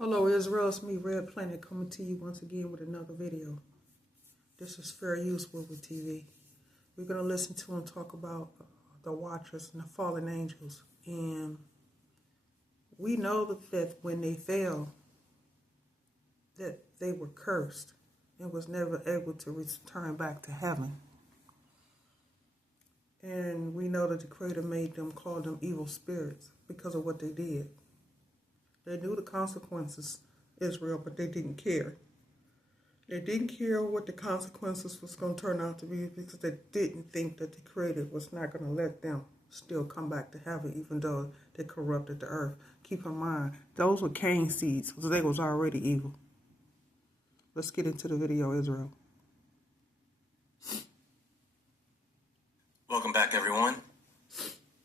Hello Israel, it's me Red Planet coming to you once again with another video. This is Fair Use with TV. We're going to listen to and talk about the Watchers and the fallen angels. And we know that when they fell, that they were cursed and was never able to return back to heaven. And we know that the Creator made them, called them evil spirits because of what they did. They knew the consequences, Israel, but they didn't care. They didn't care what the consequences was going to turn out to be because they didn't think that the Creator was not going to let them still come back to heaven, even though they corrupted the earth. Keep in mind, those were Cain seeds, so they was already evil. Let's get into the video, Israel. Welcome back, everyone.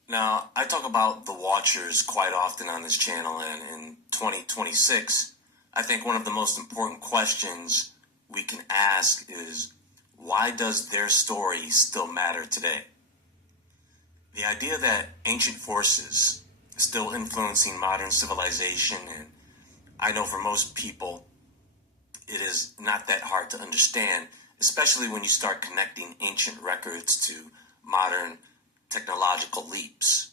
Now, I talk about the Watchers quite often on this channel, and in 2026, I think one of the most important questions we can ask is, why does their story still matter today? The idea that ancient forces still influencing modern civilization, and I know for most people, it is not that hard to understand, especially when you start connecting ancient records to modern technological leaps.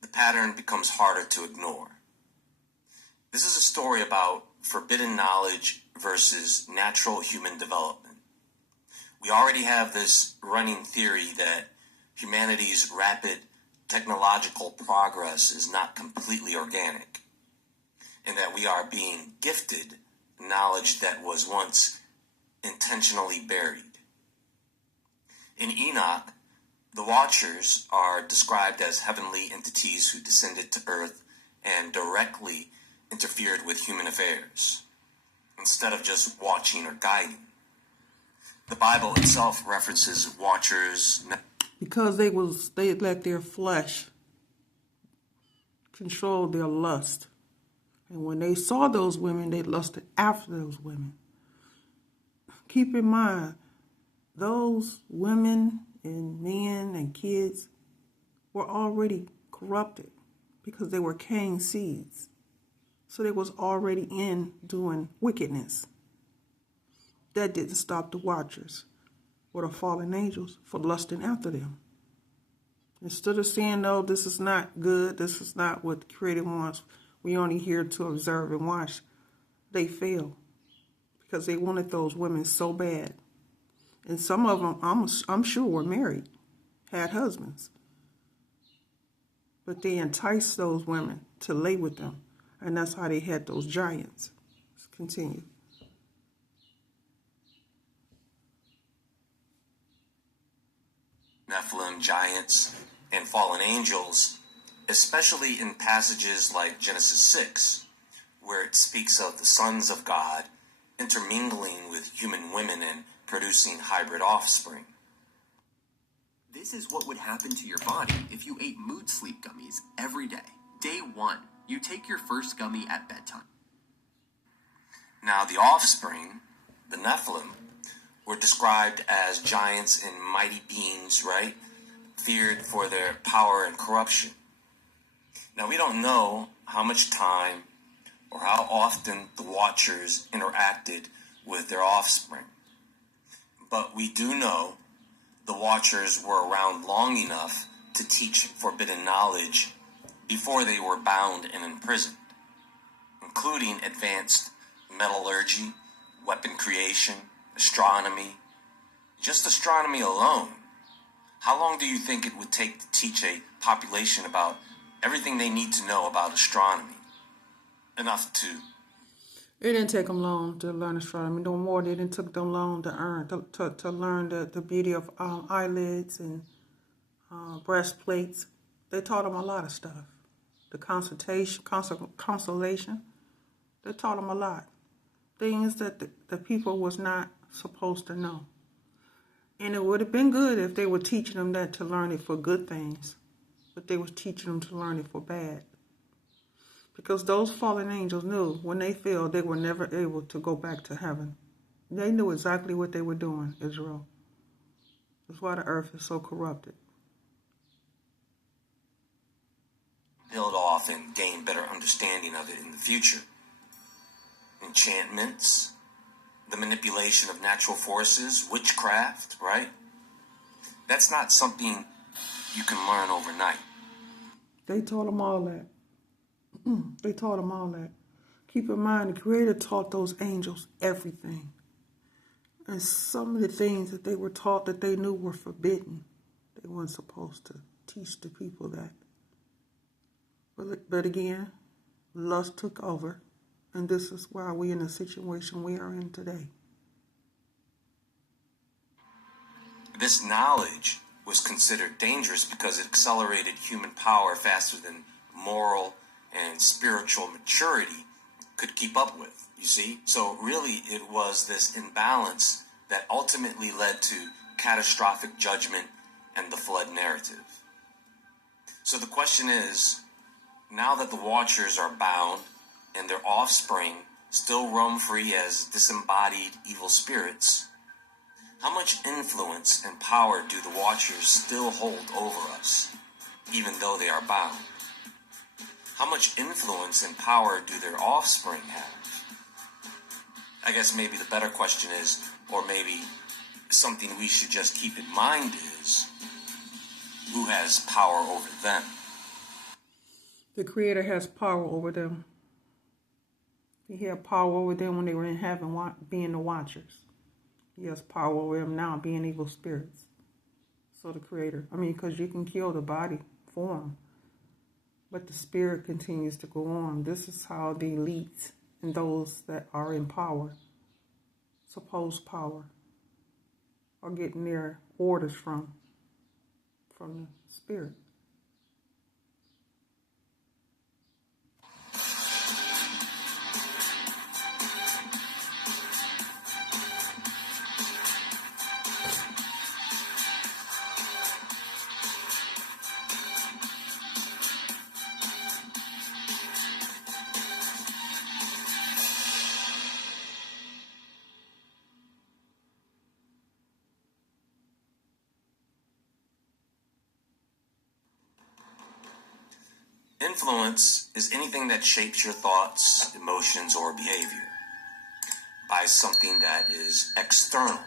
The pattern becomes harder to ignore. This is a story about forbidden knowledge versus natural human development. We already have this running theory that humanity's rapid technological progress is not completely organic, and that we are being gifted knowledge that was once intentionally buried. In Enoch, the Watchers are described as heavenly entities who descended to earth and directly interfered with human affairs, instead of just watching or guiding. The Bible itself references Watchers because they let their flesh control their lust. And when they saw those women, they lusted after those women. Keep in mind, those women and men and kids were already corrupted because they were Cain seeds. So they was already in doing wickedness. That didn't stop the Watchers or the fallen angels for lusting after them. Instead of saying, no, this is not good, this is not what the Creator wants, we only here to observe and watch, they failed because they wanted those women so bad. And some of them, I'm sure, were married, had husbands. But they enticed those women to lay with them. And that's how they had those giants. Let's continue. Nephilim, giants, and fallen angels, especially in passages like Genesis 6, where it speaks of the sons of God intermingling with human women and producing hybrid offspring. This is what would happen to your body if you ate mood sleep gummies every day. Day 1, you take your first gummy at bedtime. Now, the offspring, the Nephilim, were described as giants and mighty beings, right? Feared for their power and corruption. Now, we don't know how much time or how often the Watchers interacted with their offspring. But we do know the Watchers were around long enough to teach forbidden knowledge before they were bound and imprisoned, including advanced metallurgy, weapon creation, astronomy. Just astronomy alone. How long do you think it would take to teach a population about everything they need to know about astronomy? Enough to... It didn't take them long to learn astronomy. No more than it took them long to learn the beauty of eyelids and breastplates. They taught them a lot of stuff. The constellation. They taught them a lot. Things that the people was not supposed to know. And it would have been good if they were teaching them that to learn it for good things. But they was teaching them to learn it for bad. Because those fallen angels knew when they fell, they were never able to go back to heaven. They knew exactly what they were doing, Israel. That's why the earth is so corrupted. Build off and gain better understanding of it in the future. enchantments, the manipulation of natural forces, witchcraft, right? That's not something you can learn overnight. They taught them all that. They taught them all that. Keep in mind, the Creator taught those angels everything. And some of the things that they were taught that they knew were forbidden. They weren't supposed to teach the people that. But again, lust took over. And this is why we're in the situation we are in today. This knowledge was considered dangerous because it accelerated human power faster than moral and spiritual maturity could keep up with, you see? So really it was this imbalance that ultimately led to catastrophic judgment and the flood narrative. So the question is, now that the Watchers are bound and their offspring still roam free as disembodied evil spirits, how much influence and power do the Watchers still hold over us, even though they are bound? How much influence and power do their offspring have? I guess maybe the better question is, or maybe something we should just keep in mind is, who has power over them? The Creator has power over them. He had power over them when they were in heaven, being the Watchers. He has power over them now, being evil spirits. So the Creator, because you can kill the body form, but the spirit continues to go on. This is how the elites and those that are in power, supposed power, are getting their orders from the spirit. Influence is anything that shapes your thoughts, emotions, or behavior by something that is external,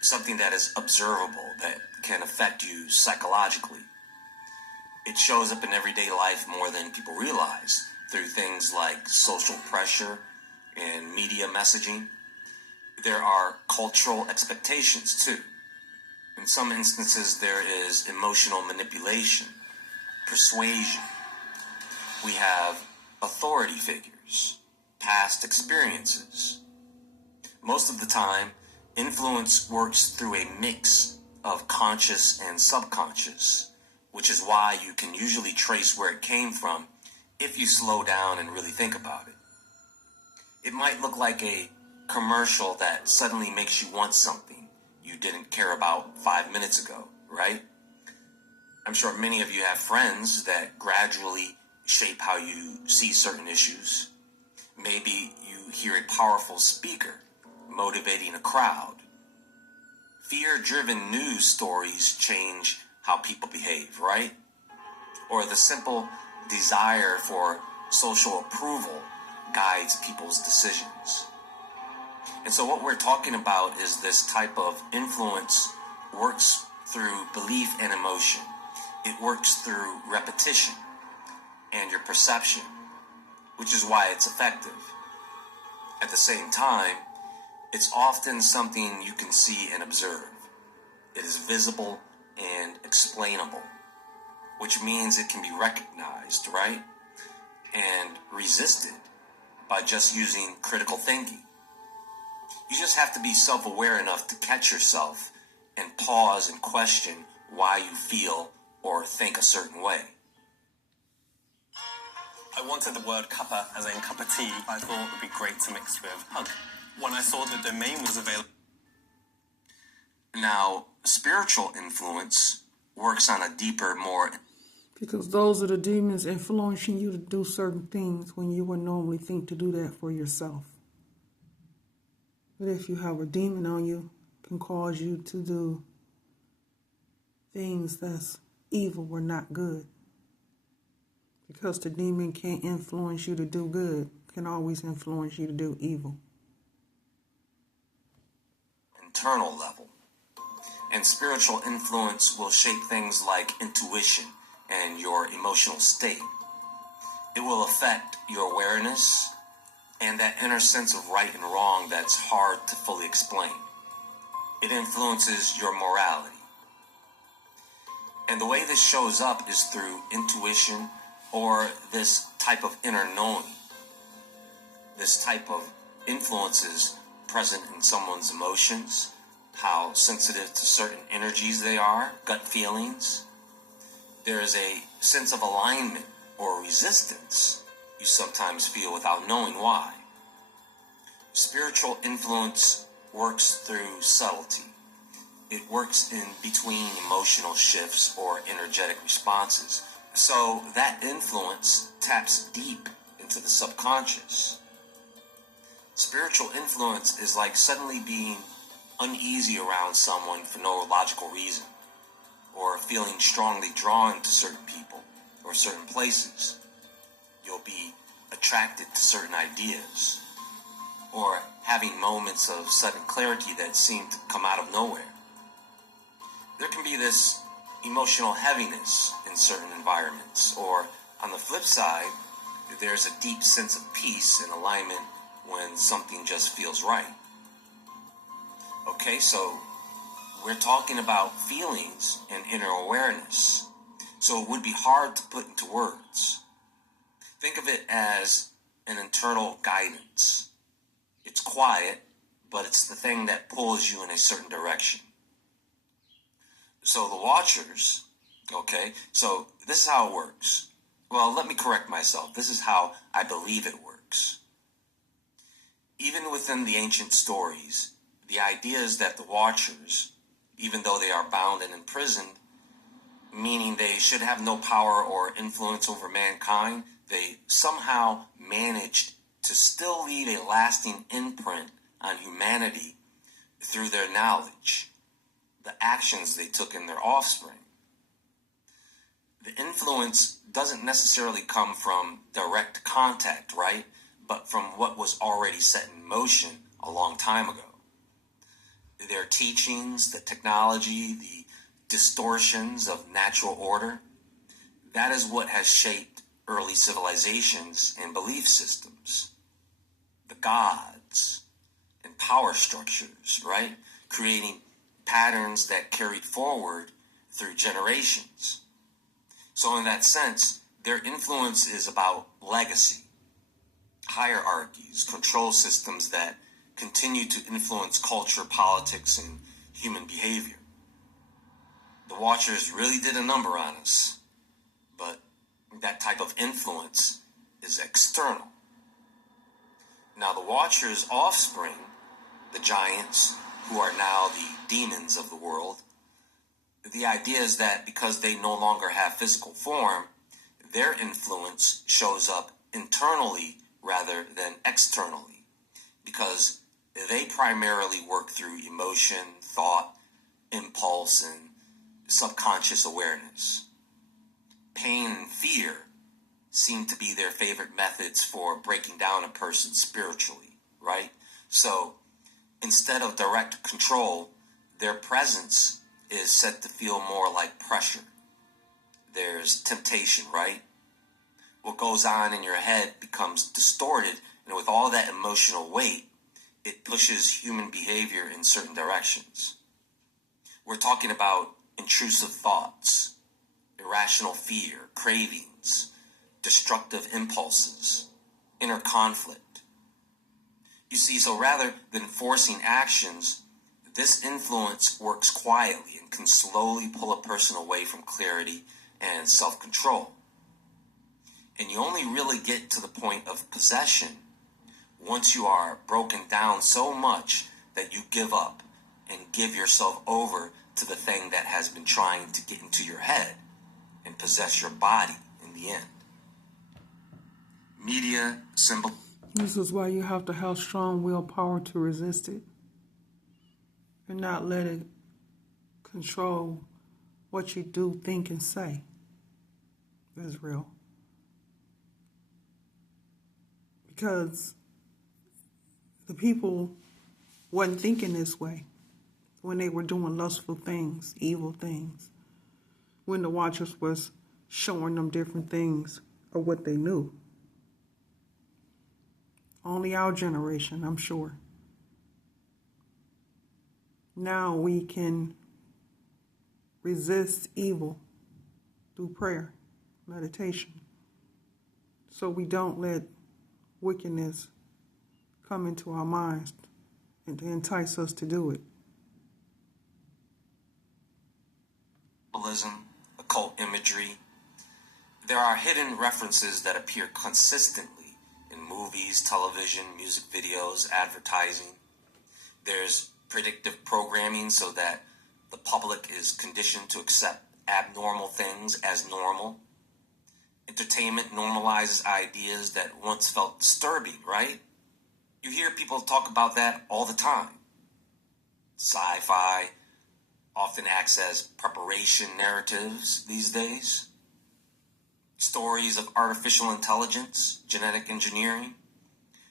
something that is observable, that can affect you psychologically. It shows up in everyday life more than people realize through things like social pressure and media messaging. There are cultural expectations too. In some instances, there is emotional manipulation, persuasion. We have authority figures, past experiences. Most of the time, influence works through a mix of conscious and subconscious, which is why you can usually trace where it came from if you slow down and really think about it. It might look like a commercial that suddenly makes you want something you didn't care about 5 minutes ago, right? I'm sure many of you have friends that gradually shape how you see certain issues. Maybe you hear a powerful speaker motivating a crowd. Fear-driven news stories change how people behave, right? Or the simple desire for social approval guides people's decisions. And so what we're talking about is this type of influence works through belief and emotion. It works through repetition and your perception, which is why it's effective. At the same time, it's often something you can see and observe. It is visible and explainable, which means it can be recognized, right? And resisted by just using critical thinking. You just have to be self-aware enough to catch yourself and pause and question why you feel or think a certain way. I wanted the word cuppa, as in cup of tea, I thought would be great to mix with hug. When I saw the domain was available. Now, spiritual influence works on a deeper, more... Because those are the demons influencing you to do certain things when you would normally think to do that for yourself. But if you have a demon on you, it can cause you to do things that's evil or not good. Because the demon can't influence you to do good. can always influence you to do evil. Internal level. And spiritual influence will shape things like intuition and your emotional state. It will affect your awareness and that inner sense of right and wrong that's hard to fully explain. It influences your morality. And the way this shows up is through intuition or this type of inner knowing. This type of influence is present in someone's emotions, how sensitive to certain energies they are, gut feelings. There is a sense of alignment or resistance you sometimes feel without knowing why. Spiritual influence works through subtlety. It works in between emotional shifts or energetic responses. So that influence taps deep into the subconscious. Spiritual influence is like suddenly being uneasy around someone for no logical reason, or feeling strongly drawn to certain people or certain places. You'll be attracted to certain ideas, or having moments of sudden clarity that seem to come out of nowhere. There can be this emotional heaviness in certain environments, or on the flip side, there's a deep sense of peace and alignment when something just feels right. Okay, so we're talking about feelings and inner awareness, so it would be hard to put into words. Think of it as an internal guidance. It's quiet, but it's the thing that pulls you in a certain direction. So the Watchers, okay, so this is how it works. Well, let me correct myself. This is how I believe it works. Even within the ancient stories, the idea is that the Watchers, even though they are bound and imprisoned, meaning they should have no power or influence over mankind, they somehow managed to still leave a lasting imprint on humanity through their knowledge, the actions they took in their offspring. The influence doesn't necessarily come from direct contact, right? But from what was already set in motion a long time ago. Their teachings, the technology, the distortions of natural order, that is what has shaped early civilizations and belief systems. The gods and power structures, right? Creating patterns that carried forward through generations. So in that sense, their influence is about legacy, hierarchies, control systems that continue to influence culture, politics, and human behavior. The Watchers really did a number on us, but that type of influence is external. Now the Watchers' offspring, the giants, who are now the demons of the world, the idea is that because they no longer have physical form, their influence shows up internally rather than externally, because they primarily work through emotion, thought, impulse, and subconscious awareness. Pain and fear seem to be their favorite methods for breaking down a person spiritually, right? So instead of direct control, their presence is said to feel more like pressure. There's temptation, right? What goes on in your head becomes distorted, and with all that emotional weight, it pushes human behavior in certain directions. We're talking about intrusive thoughts, irrational fear, cravings, destructive impulses, inner conflict. You see, so rather than forcing actions, this influence works quietly and can slowly pull a person away from clarity and self-control. And you only really get to the point of possession once you are broken down so much that you give up and give yourself over to the thing that has been trying to get into your head and possess your body in the end. Media, symbol. This is why you have to have strong willpower to resist it and not let it control what you do, think, and say. This is real. because the people wasn't thinking this way when they were doing lustful things, evil things, when the Watchers was showing them different things of what they knew. Only our generation, I'm sure. Now we can resist evil through prayer, meditation, so we don't let wickedness come into our minds and to entice us to do it. Symbolism, occult imagery. There are hidden references that appear consistently in movies, television, music videos, advertising. There's predictive programming so that the public is conditioned to accept abnormal things as normal. Entertainment normalizes ideas that once felt disturbing, right? You hear people talk about that all the time. Sci-fi often acts as preparation narratives these days. Stories of artificial intelligence, genetic engineering,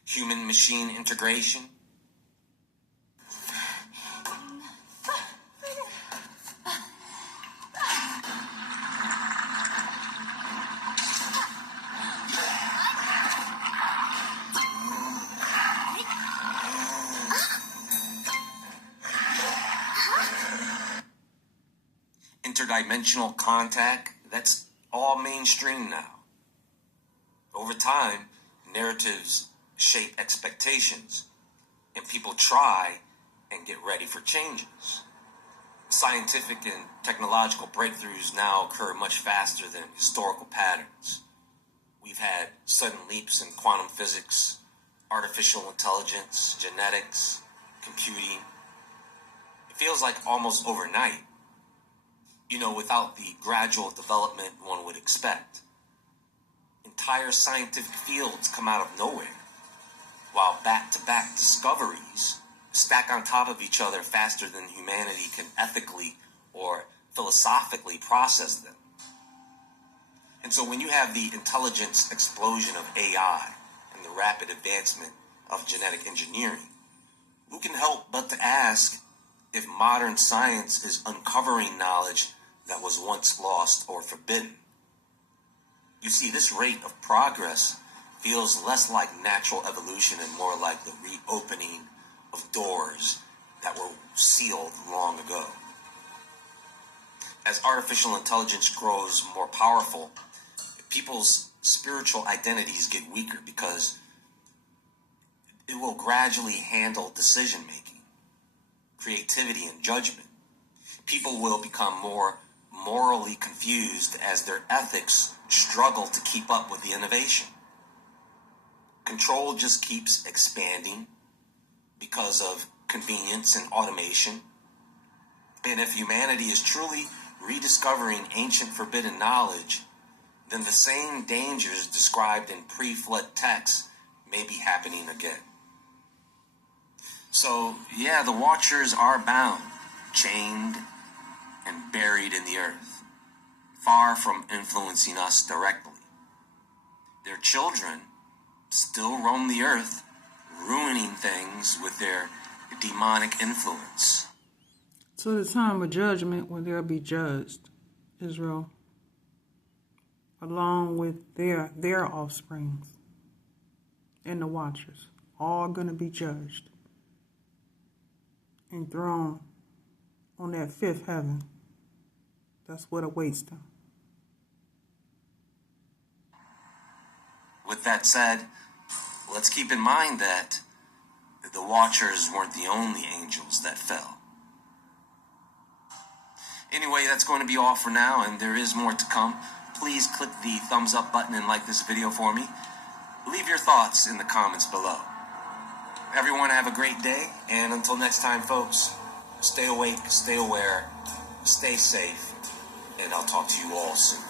human-machine integration. Interdimensional contact, that's all mainstream now. Over time, narratives shape expectations, and people try and get ready for changes. Scientific and technological breakthroughs now occur much faster than historical patterns. We've had sudden leaps in quantum physics, artificial intelligence, genetics, computing. It feels like almost overnight. Without the gradual development one would expect. Entire scientific fields come out of nowhere, while back-to-back discoveries stack on top of each other faster than humanity can ethically or philosophically process them. And so when you have the intelligence explosion of AI and the rapid advancement of genetic engineering, who can help but to ask if modern science is uncovering knowledge that was once lost or forbidden? You see, this rate of progress feels less like natural evolution and more like the reopening of doors that were sealed long ago. As artificial intelligence grows more powerful, people's spiritual identities get weaker because it will gradually handle decision-making, creativity, and judgment. People will become more morally confused as their ethics struggle to keep up with the innovation. Control just keeps expanding because of convenience and automation. And if humanity is truly rediscovering ancient forbidden knowledge, then the same dangers described in pre-flood texts may be happening again. So, yeah, the Watchers are bound, chained, and buried in the earth, far from influencing us directly. Their children still roam the earth, ruining things with their demonic influence. To the time of judgment when they'll be judged, Israel, along with their offsprings and the Watchers, all going to be judged and thrown on that fifth heaven. That's what awaits them. With that said, let's keep in mind that the Watchers weren't the only angels that fell. Anyway, that's going to be all for now, and there is more to come. Please click the thumbs up button and like this video for me. Leave your thoughts in the comments below. Everyone have a great day, and until next time, folks, stay awake, stay aware, stay safe, and I'll talk to you all soon.